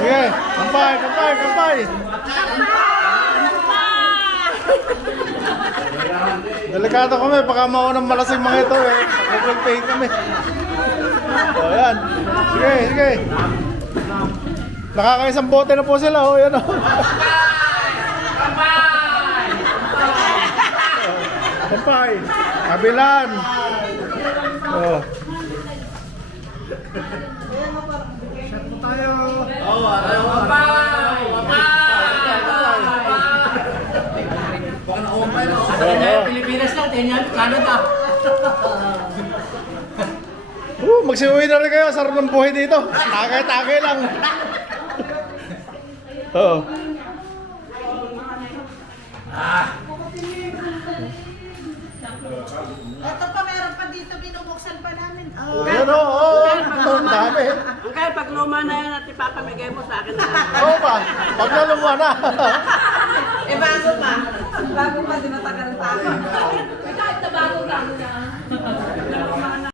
sige. Kampay, kampay, kampay. Delikado kami, baka maunang malasing mga ito eh. Google Pay kami. O, yan. Sige, sige. Nakakaisang bote na po sila, o, yan o. Kampay. Kabilan. O. Tayo. Pilipinas lang, tingnan Canada. Magsiuwi na rin kayo. Sarap ng buhay dito. Takay-takay lang. Oo. Ito pa, meron pa dito, binubuksan pa namin. Yan o. Oo. Ang dami. Kaya pag luma na yan at ipapamigay mo sa akin na. Oo pa. Pag nalumuha na. Bago pa, di matagal pa ako.